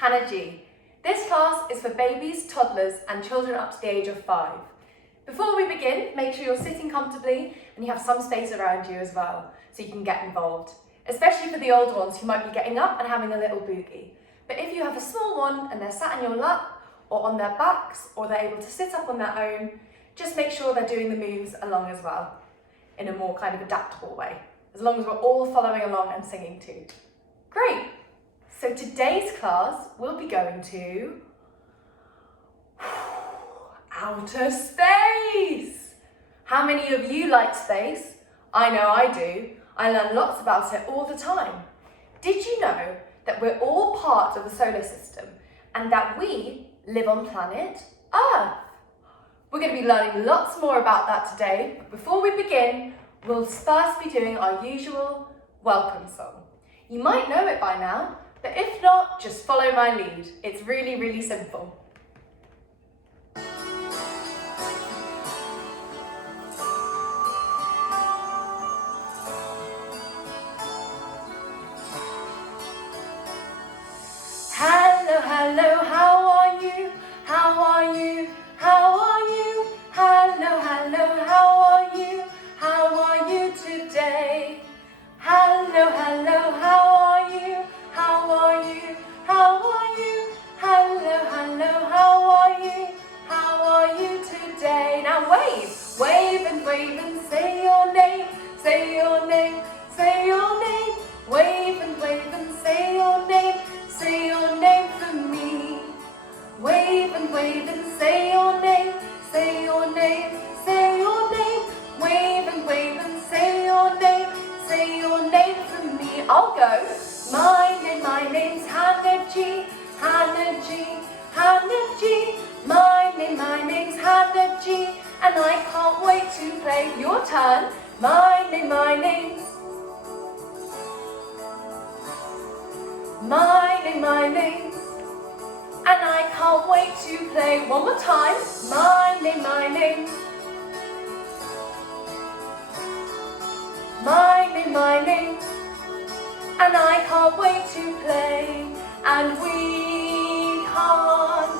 Hannah G. This class is for babies, toddlers and children up to the age of 5. Before we begin, make sure you're sitting comfortably and you have some space around you as well so you can get involved, especially for the older ones who might be getting up and having a little boogie. But if you have a small one and they're sat in your lap or on their backs or they're able to sit up on their own, just make sure they're doing the moves along as well in a more kind of adaptable way, as long as we're all following along and singing too. Great! So today's class we'll be going to outer space. How many of you like space? I know I do. I learn lots about it all the time. Did you know that we're all part of the solar system and that we live on planet Earth? We're going to be learning lots more about that today, but before we begin, we'll first be doing our usual welcome song. You might know it by now, but if not, just follow my lead. It's really, really simple. Hello, hello, how are you? How are you? How are you? Hello, hello, how are you? How are you today? Hello, hello, how are you? How are you? How are you? Hello, hello, how are you? How are you today? Now wave, wave and say your name, say your name, say your name. Wave and say your name for me. Wave and say your name, say your name, say your name. Wave and say your name for me. I'll go. My name's Hannah G, Hannah G, Hannah G. My name's Hannah G, and I can't wait to play. Your turn. My name's my name, and I can't wait to play. One more time. My name, my name, and I can't wait to play. And we can't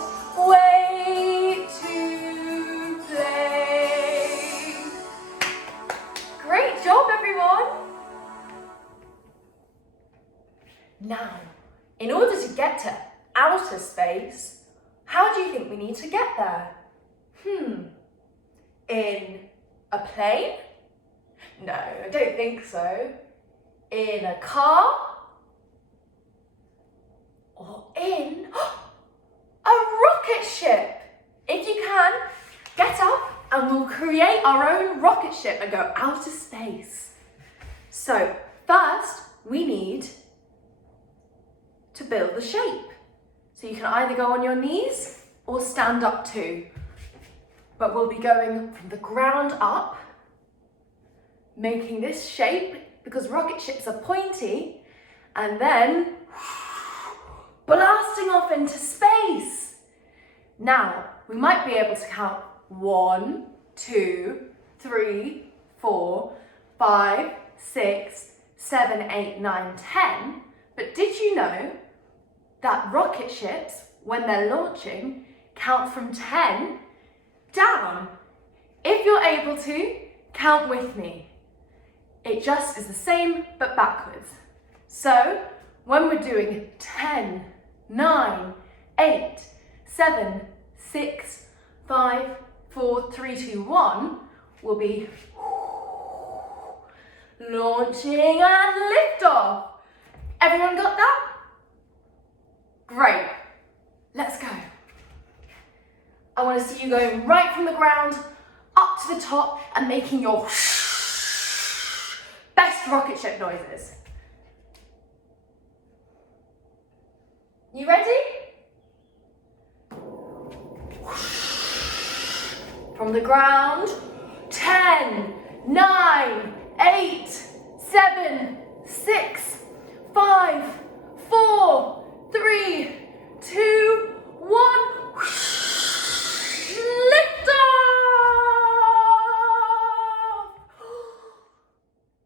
wait to play. Great job, everyone. Now, in order to get to outer space, how do you think we need to get there? In a plane? No, I don't think so. In a car? Or in a rocket ship? If you can, get up and we'll create our own rocket ship and go outer space. So first we need to build the shape. So you can either go on your knees or stand up too. But we'll be going from the ground up, making this shape because rocket ships are pointy, and then blasting off into space. Now, we might be able to count 1, 2, 3, 4, 5, 6, 7, 8, 9, 10. But did you know that rocket ships, when they're launching, count from 10 down? If you're able to, count with me. It just is the same, but backwards. So, when we're doing 10, 9, 8, 7, 6, 5, 4, 3, 2, 1, we'll be launching and lift off. Everyone got that? Great. Let's go. I want to see you going right from the ground up to the top and making your best rocket ship noises. You ready? From the ground, 10, 9, 8, 7, 6, 5, 4, 3, 2, 1. Lift off!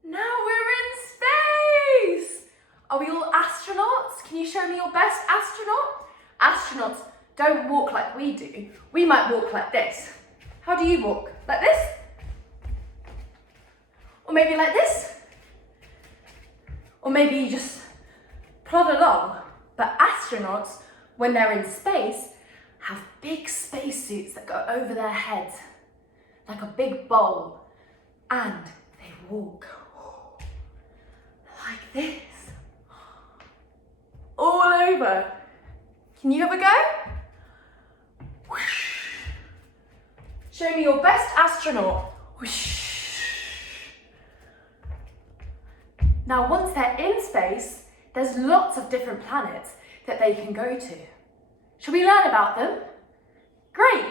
Now we're in space! Are we all astronauts? Can you show me your best astronaut? astronauts don't walk like we do. We might walk like this. How do you walk? Like this? Or maybe like this? Or maybe you just plod along. But astronauts, when they're in space, have big spacesuits that go over their heads, like a big bowl, and they walk like this, all over. Can you have a go? Whoosh. Show me your best astronaut. Whoosh. Now, once they're in space, there's lots of different planets that they can go to. Shall we learn about them? Great.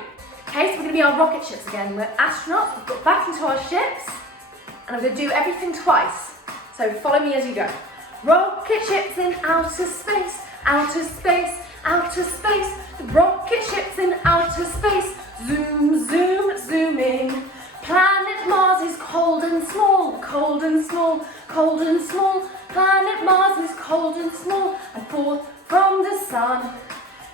Okay, so we're going to be on rocket ships again. We're astronauts, we've got back into our ships, and I'm going to do everything twice. So follow me as you go. Rocket ships in outer space, outer space, outer space. The rocket ships in outer space. Zoom, zoom, zooming. Planet Mars is cold and small, cold and small, cold and small. Planet Mars is cold and small and forth from the sun.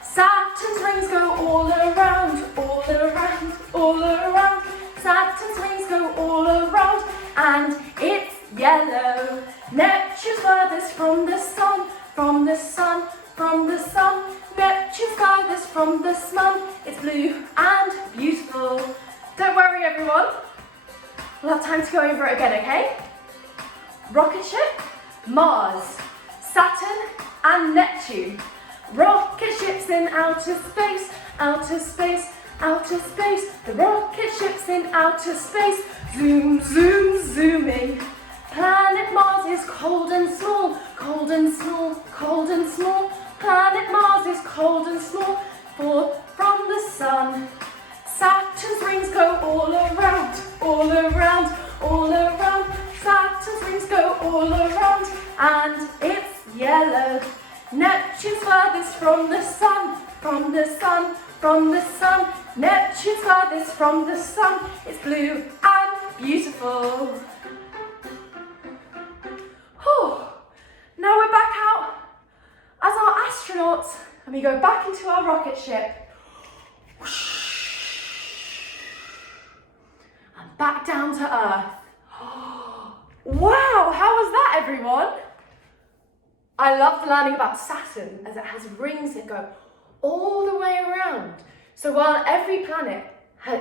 Saturn's rings go all around, all around, all around. Saturn's rings go all around and it's yellow. Neptune's furthest from the sun, from the sun, from the sun. Neptune's furthest from the sun. It's blue and beautiful. Don't worry, everyone. We'll have time to go over it again, okay? Rocket ship, Mars, Saturn and Neptune. Rocket ships in outer space, outer space, outer space. The rocket ships in outer space. Zoom, zoom, zooming. Planet Mars is cold and small, cold and small, cold and small. Planet Mars is cold and small, forth from the sun. Saturn's rings go all around, all around, all around. Saturn's rings go all around and it's yellow. Neptune's furthest from the sun, from the sun, from the sun. Neptune's furthest from the sun. It's blue and beautiful. Whew. Now we're back out as our astronauts and we go back into our rocket ship. And back down to Earth. Wow, how was that, everyone? I loved learning about Saturn as it has rings that go all the way around. So while every planet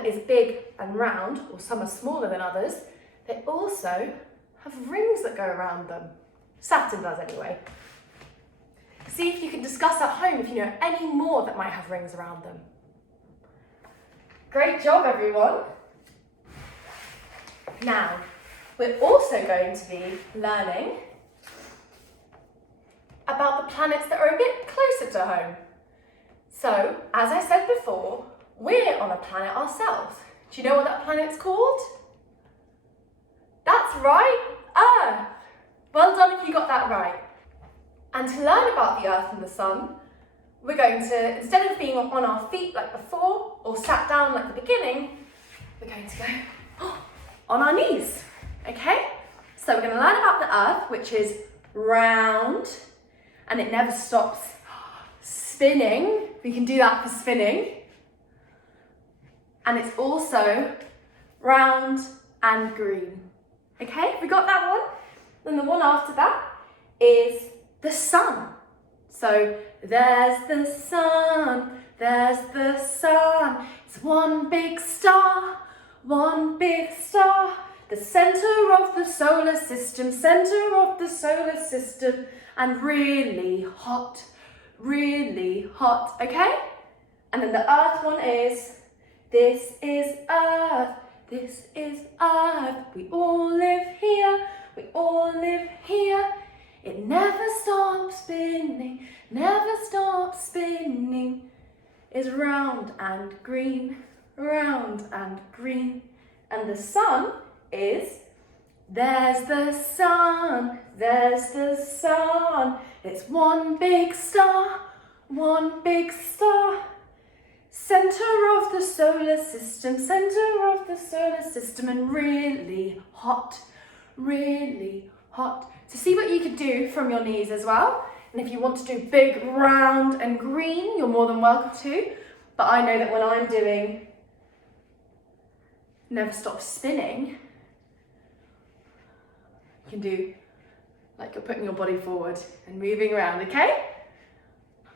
is big and round, or some are smaller than others, they also have rings that go around them. Saturn does anyway. See if you can discuss at home if you know any more that might have rings around them. Great job, everyone. Now, we're also going to be learning about the planets that are a bit closer to home. So, as I said before, we're on a planet ourselves. Do you know what that planet's called? That's right, Earth. Well done if you got that right. And to learn about the Earth and the Sun, we're going to, instead of being on our feet like before, or sat down like the beginning, we're going to go on our knees, okay? So we're going to learn about the Earth, which is round, and it never stops spinning. We can do that for spinning. And it's also round and green. Okay, we got that one? Then the one after that is the sun. So there's the sun, there's the sun. It's one big star, one big star. The center of the solar system, center of the solar system. And really hot, okay? And then the Earth one is, this is Earth, this is Earth. We all live here, we all live here. It never stops spinning, never stops spinning. It's round and green, round and green. And the sun is, there's the sun, there's the sun. It's one big star, one big star. Center of the solar system, center of the solar system, and really hot, really hot. So see what you could do from your knees as well. And if you want to do big, round and green, you're more than welcome to. But I know that when I'm doing never stop spinning, you can do like you're putting your body forward and moving around, okay?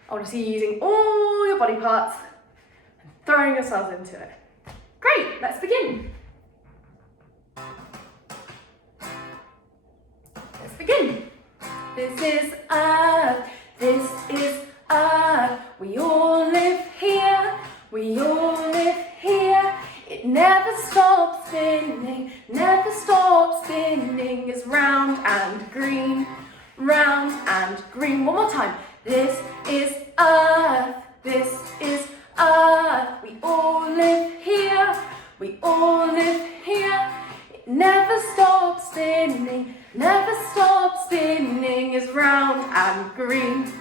I want to see you using all your body parts and throwing yourselves into it. Great, let's begin. Let's begin. This is Earth, this is Earth. We all live here, we all live here. It never stops spinning, never stops spinning. It's round and green, round and green. One more time. This is Earth, this is Earth. We all live here, we all live here. It never stops spinning, never stops spinning. It's round and green,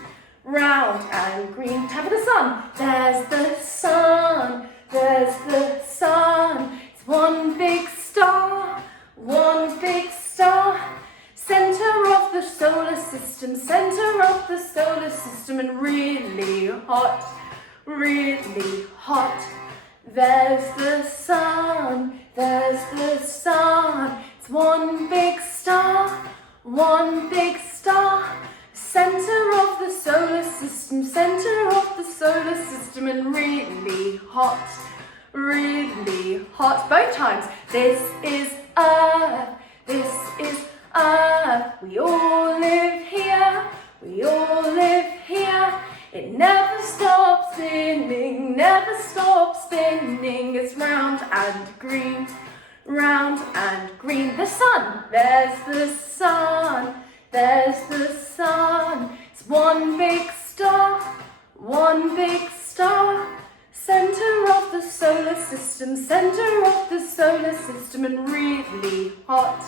round and green. Time for the sun. There's the sun, there's the sun. It's one big star, one big star. Center of the solar system, center of the solar system, and really hot, really hot. There's the sun, there's the sun. It's one big star, one big star. Center of the solar system, center of the solar system, and really hot, really hot. Both times. This is Earth, this is Earth. We all live here, we all live here. It never stops spinning, never stops spinning. It's round and green, round and green. The sun, there's the sun, there's the sun. It's one big star, one big star. Center of the solar system, center of the solar system, and really hot,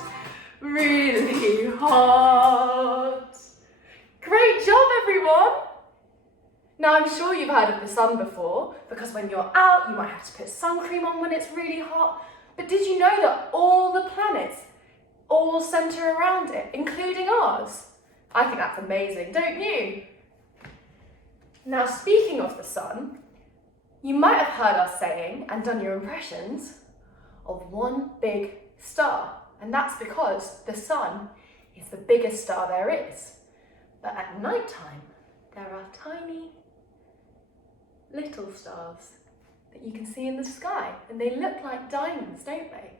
really hot. Great job, everyone. Now, I'm sure you've heard of the sun before, because when you're out, you might have to put sun cream on when it's really hot. But did you know that all the planets all center around it, including ours? I think that's amazing, don't you? Now, speaking of the sun, you might have heard us saying and done your impressions of one big star. And that's because the sun is the biggest star there is. But at night time, there are tiny little stars that you can see in the sky. And they look like diamonds, don't they?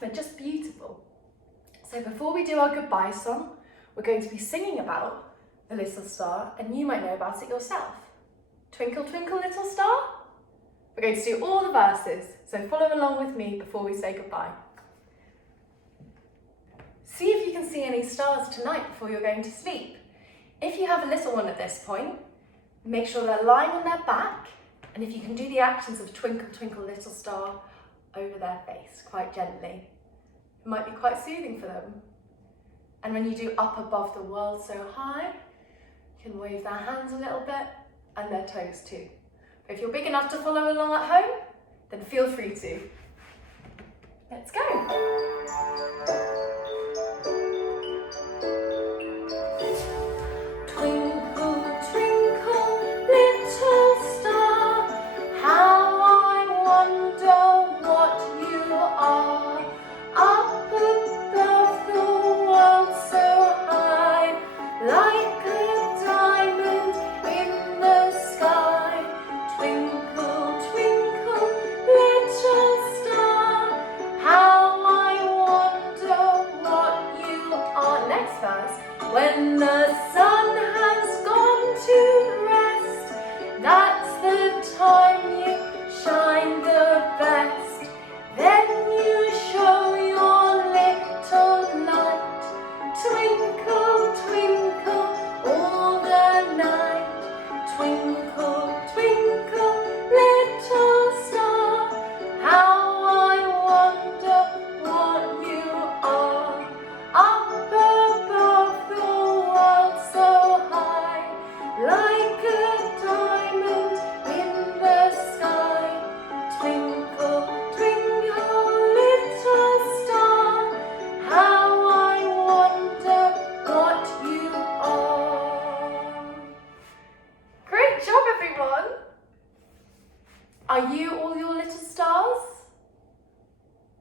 They're just beautiful. So before we do our goodbye song, we're going to be singing about the little star, and you might know about it yourself. Twinkle, twinkle, little star. We're going to do all the verses, so follow along with me before we say goodbye. See if you can see any stars tonight before you're going to sleep. If you have a little one at this point, make sure they're lying on their back, and if you can do the actions of twinkle, twinkle, little star over their face quite gently. It might be quite soothing for them. And when you do up above the world so high, you can wave their hands a little bit and their toes too. But if you're big enough to follow along at home, then feel free to. Let's go. Twinkle, twinkle, little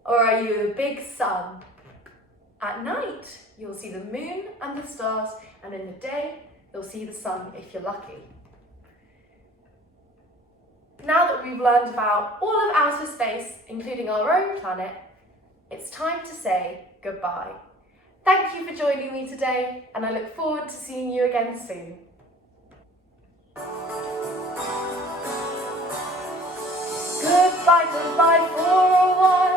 Or are you the big sun? At night, you'll see the moon and the stars, and in the day, you'll see the sun if you're lucky. Now that we've learned about all of outer space, including our own planet, it's time to say goodbye. Thank you for joining me today, and I look forward to seeing you again soon. Goodbye, goodbye for a while.